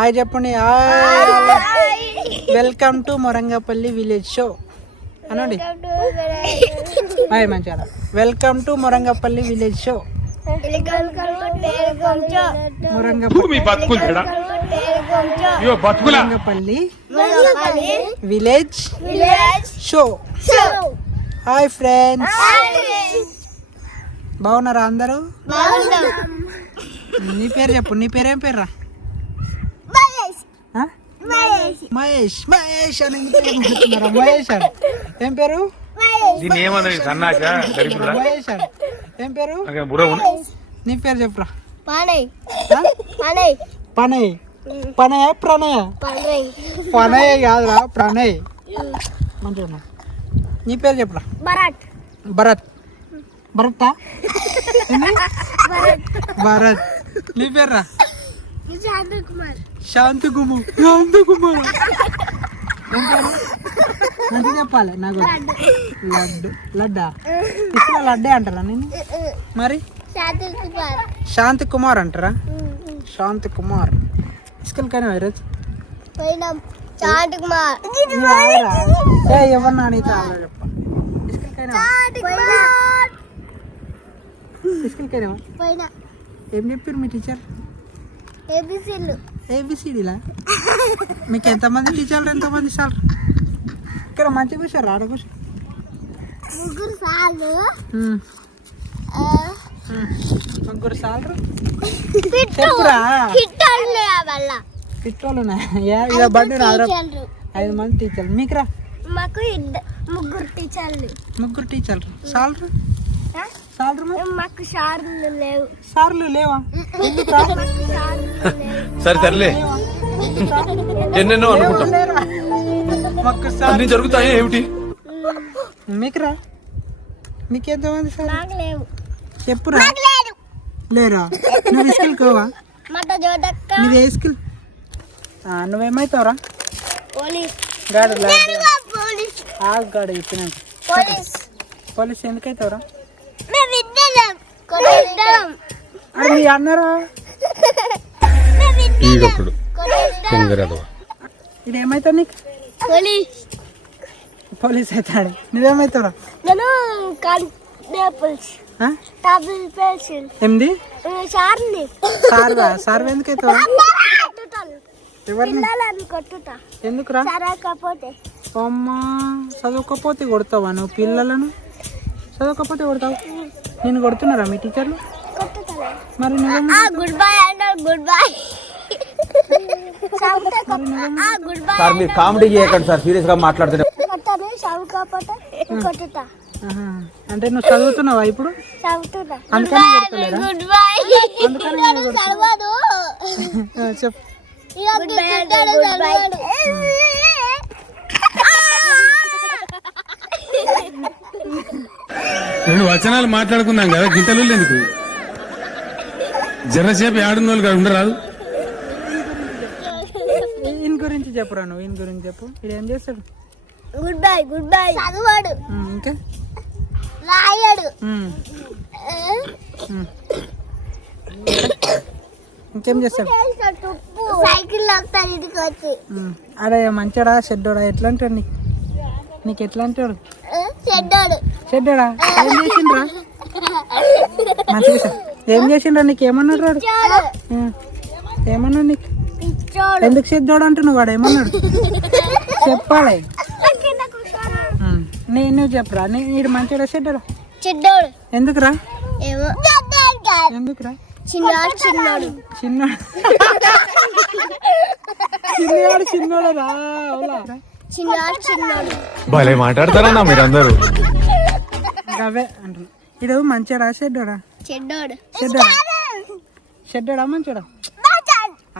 Hi చెప్పండి. Welcome to Morangapalli village show అనండి. Hi మంచిగా. Welcome to Morangapalli village show. Morangapalli village show. Hi friends, బాగున్నారా అందరూ? నీ పేరు చెప్పు. నీ పేరు ఏం పేరు రా? మహేష్. మహేష్ అని మహేష్ అని ఏం పేరు? మహేష్ అని ఏం పేరు? నీ పేరు చెప్పురా. పనయ్. పనయ ప్రణయ? పనయ్ కాదురా, ప్రణయ్. మంచిగా. నీ పేరు చెప్పురా. భరత్. భరత్. భరత్. నీ పేరు రా? శాంతకుమార్. శాంతకుమార్ మంచిగా చెప్పాలి నాకు. లడ్డు. లడ్డా? ఇక్కడ లడ్డే అంటారా నేను? మరి శాంతి కుమార్ అంటారా? శాంతి కుమార్. ఇసుకలకైనా ఈరోజు ఎవరన్నా నీతో చెప్ప. ఇసుకలకైనా ఏం చెప్పారు మీ టీచర్? ఏబిసిడీలా? మీకు ఎంతమంది టీచర్లు, ఎంతమంది సార్? ఇక్కడ మంచిగా కూర్చోరు. ఆడ కూర్చో. ముగ్గురు సార్లు చెప్పురా. పిట్రోలు బండి రాదు. 5 మంది టీచర్లు. మీకురా? మాకు ముగ్గురు టీచర్లు. ముగ్గురు టీచర్లు. సార్లు? మాకు సార్లు లేవు. సార్లు లేవా? సరే తరలే, ఎన్నెన్నో అనుకుంటాం. అన్ని జరుగుతాయి ఏమిటి? మీకురా? మీకెంతమంది సార్? లేవు. చెప్పురా. లేరా? నువ్వు స్కూల్ కోవా? నీది ఏ స్కూల్? నువ్వేమవుతావురా? గాడు గాడు చెప్పినాక పోలీస్ ఎందుకైతావురా? అది మీ అన్నారా? ఇది ఏమవుతావు నీకు? పోలీస్ అవుతాడు. నువ్వేమవుతావురా? ఏంది? సార్వా? సార్ ఎందుకైతావురా? ఎందుకురా? అమ్మా, చదువుకోపోతే కొడతావా నువ్వు పిల్లలను? చదవకపోతే కొడతావు. నేను కొడుతున్నారా మీ టీచర్లు? మరి గుడ్ బై అన్నారు. Good bye. సార్ మీరు కామెడీ చేయకండి సార్, సీరియస్ గా మాట్లాడుతున్నా. అంటే నువ్వు చదువుతున్నావా ఇప్పుడు? చెప్పు. రెండు వచనాలు మాట్లాడుకున్నాం కదా, గింతలు ఎందుకు? జరసేపు ఆడున్నోళ్ళు కదా ఉండరాదు. ఈయన గురించి చెప్పురా. నువ్వు ఈయన గురించి చెప్పు. ఇది ఏం చేస్తాడు? Good bye. గుడ్ బై చదువాడు. ఇంకా రాయడు. ఇంకేం చేస్తాడు? సైకిల్ లాగుతాడు ఇంటికి వచ్చి. అరే మంచోడా చెడ్డోడా? ఎట్లా అంటాడు నీకు? నీకు ఎట్లా అంటాడు? చెడ్డోడా? ఏం చేసిండ్రా? మంచిగా ఏం చేసిండ్రా? నీకు ఏమన్నాడు వాడు? ఏమన్నాడు నీకు? ఎందుకు చెడ్డోడు అంటున్నావు? వాడు ఏమన్నాడు చెప్పాలి. నువ్వు చెప్పురా. నీడు మంచోడా చెడ్డోడా? చెడ్డోడు. ఎందుకురా? ఎందుకురా? చిన్నవాడు. చిన్నోడు. చిన్నవాడు చిన్నోడా రా? చిన్నోడు. భలే మాట్లాడతారన్నా మీరందరూ. అవే అంటున్నా. ఇడు మంచోడా చెడ్డోడా? చెడ్డోడు. చెడ్డోడా మంచోడా?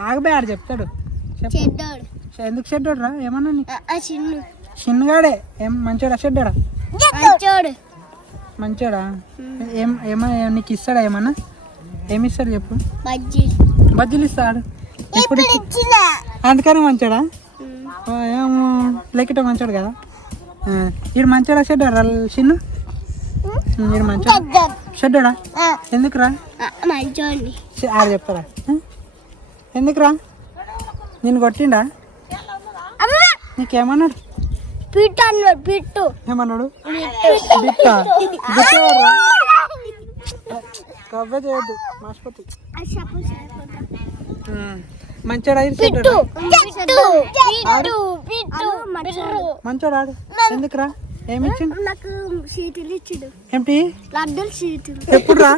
ఆగబే ఆడు చెప్తాడు. చెడ్డోడు. ఎందుకు చెడ్డోడు రా? ఏమన్నా నీకు? చిన్నగాడే. ఏం మంచోడా చెడ్డోడా? మంచోడా? ఏమన్నా నీకు ఇస్తాడా? ఏమన్నా ఏమి ఇస్తాడు చెప్పు. బజ్జీలు ఇస్తాడు. ఇప్పుడు అందుకని మంచోడా? ఏమో లెక్కట మంచోడు కదా. ఈడు మంచోడా చెడ్డోడా? చిన్ను ఈడు మంచోడా చెడ్డోడా? ఎందుకురా? మంచోడి. ఆడ చెప్తారా? ఎందుకురా? నేను కొట్టిండా నీకేమన్నాడు పిట్టు అన్నాడు పిట్టు ఏమన్నాడు బిట్టా బిట్టా కవ్వే చేయొద్దు మాస్పతి మంచోడు అయింది పిట్టు పిట్టు పిట్టు మంచోడు ఆడు ఎందుకురా ఏమిచ్చిండు నాకు సీటులు ఇచ్చిండు ఏమిటి లడ్డూలు సీటులు ఎప్పుడు రా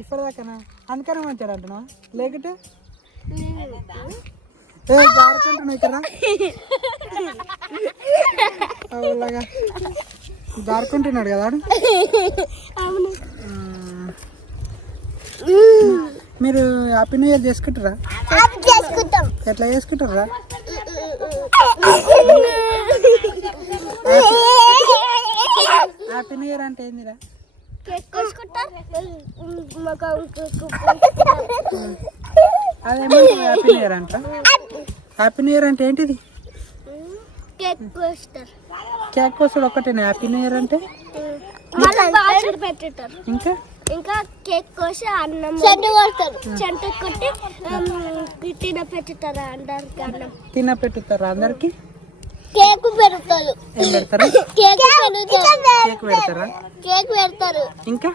ఇప్పటిదాకానా అందుకనే మంచోడు అంటున్నా లేకపోతే ఏ జారుకుంటున్నావు ఇక్కడ అలాగా జారుకుంటున్నాడు కదా ఆడు. అవును మీరు హ్యాపీ న్యూ ఇయర్ చేసుకుంటారా చేసుకుంటాం ఎట్లా చేసుకుంటారా హ్యాపీ న్యూ ఇయర్ అంటే ఏందిరా కేక్ కోసుకుంటాం అదేమంటే హ్యాపీ న్యూ ఇయర్ అంట హ్యాపీ న్యూ ఇయర్ అంటే ఏంటిది కేక్ కోస్తారు కేక్ కోసుడు ఒక్కటేనా హ్యాపీ న్యూ ఇయర్ అంటే బాక్సులు పెట్టేటారు ఇంకా ఇంకా కేక్ కోసి అన్నం చెంట కొడతారు చెంట కొట్టి తిన పెట్టుతారు అందరికి అన్నం తిన పెట్టుతారా అందరికి కేక్ పెడతారు ఏం పెడతారా కేక్ పెడతారు కేక్ పెడతారా కేక్ పెడతారు ఇంకా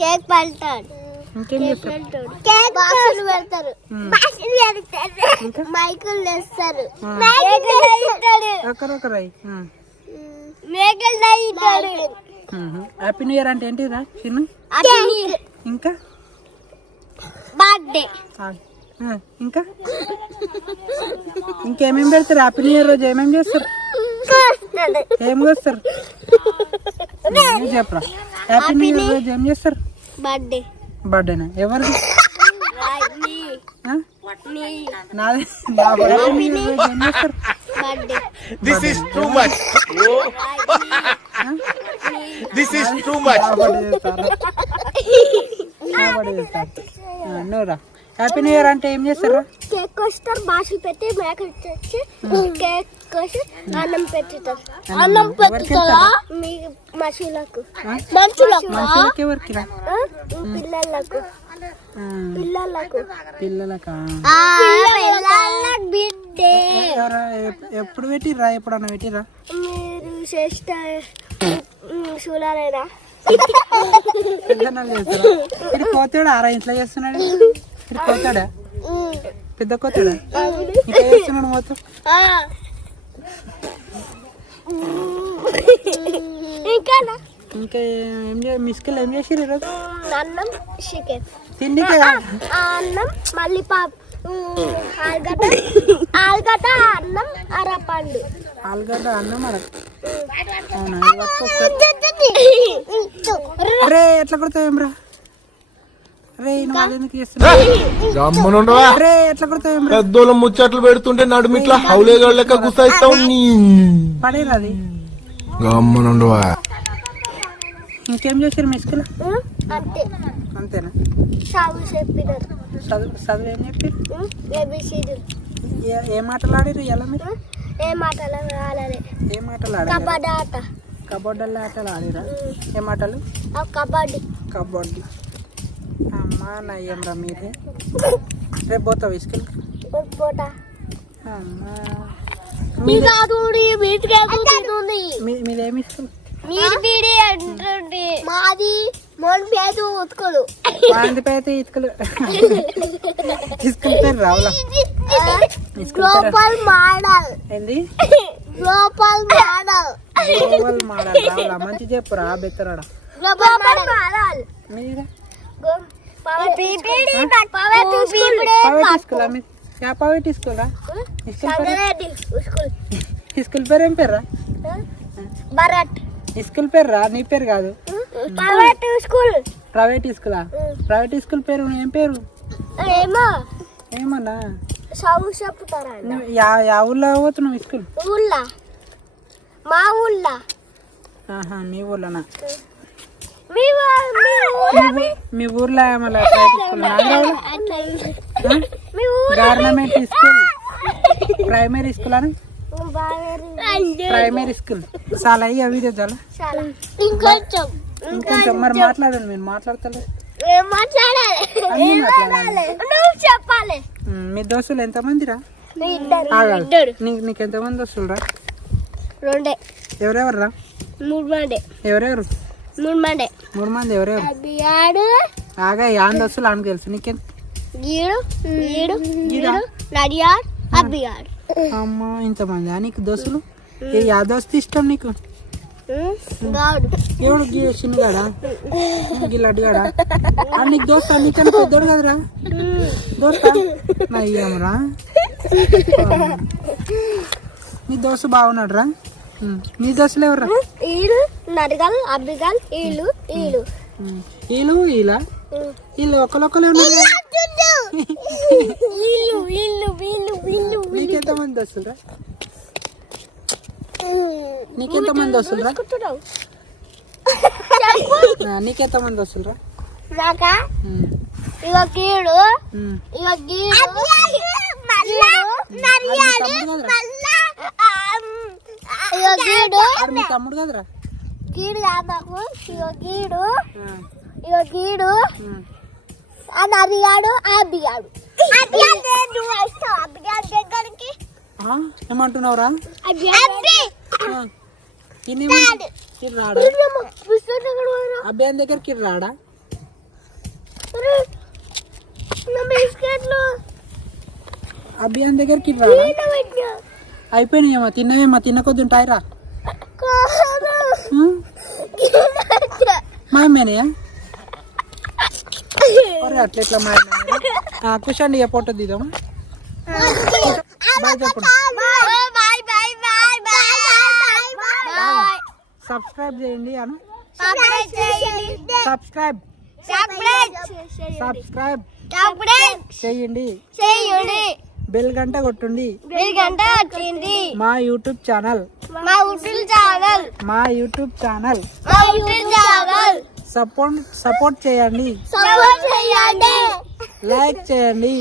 కేక్ పెడతారు ఇంకేం చేస్తారు కేక్ బాక్సులు పెడతారు బాక్సులు పెడతారు ఇంకా మైకులు వేస్తారు ఒకరొకరై మేకలు తాగుతారు హ్యాపీ న్యూ ఇయర్ అంటే ఏంటిరా చిన్న ఇంకా బర్త్డే ఇంకా ఇంకేమేమి పెడతారు హ్యాపీ న్యూ ఇయర్ రోజు ఏమేమి చేస్తారు ఏం చేస్తారు చెప్పరా హ్యాపీ న్యూ ఇయర్ రోజు ఏం చేస్తారు బర్త్డే బర్త్డేనా ఎవరిది నాది నా హ్యాపీ న్యూ ఇయర్ రోజు ఏం చేస్తారు birthday This is too much. This is too much. నువ్వురా హ్యాపీ న్యూ ఇయర్ అంటే ఏం చేస్తారా కేక్ కోస్తారు బాసులు పెట్టి మేకలు తెచ్చి కేక్ కోసి అన్నం పెట్టుతారు అన్నం పెట్టుతారా మీ మనుషులకు మనుషులకి ఎవరికిరా పిల్లలకు పిల్లలకు పిల్లలకా బిడ్డే ఎప్పుడు పెట్టిర్రా ఎప్పుడన్నా పెట్టిర్రా మీరు చేష్ట చూడాలేనా పెద్దనాలు చేస్తారా ఇది కోతాడా ఆరా ఇంట్లో చేస్తున్నాడు ఇది కోతాడా పెద్ద కోతాడా ఇట్లా చేస్తున్నాడు మొత్తం ఇంకా ఇంకా ఏం మిస్కెల్ ఏం చేసిర్రు ఈరోజు అన్నం చికెన్ తిండికే అన్నం మళ్ళీ ఆలుగడ్డ అన్నం అరపండు ఆలుగడ్డ అన్నం అర అవునా రే ఎట్లా కొడతావేమ్రా రే నువ్వు అదెందుకు చేస్తున్నావు రే ఎట్లా కొడతావేమ్రా పెద్దోళ్ళ ముచ్చట్లు పెడుతుంటే నడుమిట్లా హౌలేగా లెక్క గుస్తాయిస్తావు పడేరా అది గమ్మనుండవా. ఇంకేం చేశారు మీ స్కూల్ అంతే అంతేనా సాగు చెప్పినారు చదువు ఏం చెప్పారు ఏబిసిడీలు ఏ మాటలు ఆడారు ఎలా మీరు ఏ మాటలు ఆడాలి ఏ మాటలు ఆడారు కబడ్డీ ఆట కబడ్డీ ఆటలు ఆడిరా ఏ మాటలు కబడ్డీ కబడ్డీ అమ్మా నయ్యంరా మీది రేపు పోతావు స్కూల్ పోట అమ్మా మీదేమి స్కూల్ మాది మోన్పేట ఉతుకులు వాందిపేట ఇటుకలు స్కూల్ పేరు రావులా గ్లోబల్ మోడల్ ఏంది గ్లోబల్ మోడల్ గ్లోబల్ మోడల్ రావులా మంచి చెప్పురా బెత్తరాడా గ్లోబల్ మోడల్ మీరా పవర్ స్కూలా మీరు పవర్ స్కూలా స్కూల్ స్కూల్ పేరు ఏం పేర్రా భరత్ స్కూల్ పేరు రా నీ పేరు కాదు ప్రైవేట్ స్కూల్ ప్రైవేట్ స్కూలా ప్రైవేట్ స్కూల్ పేరు ఏం పేరు ఏమో ఏమన్నా చదువు చెప్తారా నువ్వు యా ఊళ్ళో పోతున్నావు స్కూల్ ఊళ్ళో మా ఊళ్ళో ఆహా మీ ఊళ్ళోనా మీ మీ ఊర్లో మళ్ళీ ప్రైవేట్ స్కూల్ నాగరావులో గవర్నమెంట్ స్కూల్ ప్రైమరీ స్కూల్ అని ప్రైమరీ స్కూల్ చాలా అయ్యా వీడియో చాలా ఇంకొంచెం ఇంకొంచెం మరి మాట్లాడండి మీరు మాట్లాడతలే ఏం మాట్లాడాలి? అన్నీ మాట్లాడాలి. నువ్వు చెప్పాలి. మీ దోస్తులు ఎంతమందిరా? మీ ఇద్దరు. ఆగాలి. ఇద్దరు. నీకు ఎంతమంది దోస్తులురా? రెండే. ఎవరెవర్రా? 3 మంది. ఎవరెవరు? 3 మంది. 3 మంది ఎవరెవరు? అభిగాడు, ఆగా యాన్ దోస్తులు ఆమెకు తెలుసు. నీకెంత? గీడు, గీడు, గీడు, నడియాడ్, అభిగాడు. అమ్మా ఇంతమంది నీకు దోస్తులు? యా దోస్తు ఇష్టం నీకు? గాడు. ఎవడు చిన్నగాడా గిల్లడ్గాడా? నీకు దోస్తా? నీకన్నా పెద్దోడు కదరా దోస్తా? అయ్యామరా నీ దోస్తు బాగున్నాడు రా. నీ దోస్తులు ఎవర్రా? ఈడు, నడిగల్, అభిగల్, ఈలు, ఈలు. వీళ్ళు వీళ్ళు ఒకరొకరు ఉన్నారు కదా. ఈలు, ఈలు, వీళ్ళు, వీళ్ళు. నీకెంతమంది దోస్తులు రా? నీకెంతమంది దోస్తులు రా? నీకెంతమంది దోస్తులు రా? నాకా ఇక గీడు, ఇక గీడు, ఇక గీడు, మీ తమ్ముడు కదరా? గీడు కాదు. ఇక గీడు, ఇక గీడు, ఆ నరిగాడు, ఆ అబ్బిగాడు. అబ్బిగాడు దగ్గరికి ఏమంటున్నావురా? రాడా? అబ్బాయి దగ్గరికి రాడా? అబ్బాయి దగ్గరికి రాడా? అయిపోయినాయేమో. తిన్నవేమో. తిన్నకొద్దుంటాయిరా మా అమ్మేనయా? అరే అట్లా ఎట్లా మా కూర్చోండి. ఏ ఫోటో దిద్దామా? బాయ్ చెప్పండి. సబ్స్క్రైబ్ చేయండి అను. సబ్స్క్రైబ్ చేయండి. బెల్ గంట కొట్టుండి. మా యూట్యూబ్ ఛానల్ సపోర్ట్ చేయండి. లైక్ చేయండి.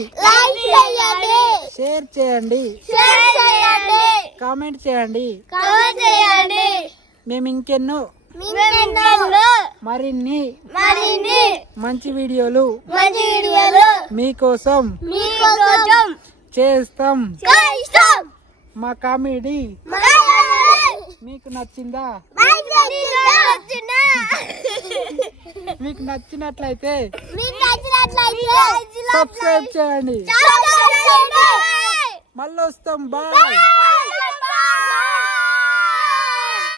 షేర్ చేయండి. కామెంట్ చేయండి. మేము ఇంకెన్నో మరిన్ని మంచి వీడియోలు మీకోసం చేస్తాం. మా కామెడీ మీకు నచ్చిందా? మీకు నచ్చినట్లయితే సబ్స్క్రైబ్ చేయండి. మళ్ళీ వస్తాం. బాయ్.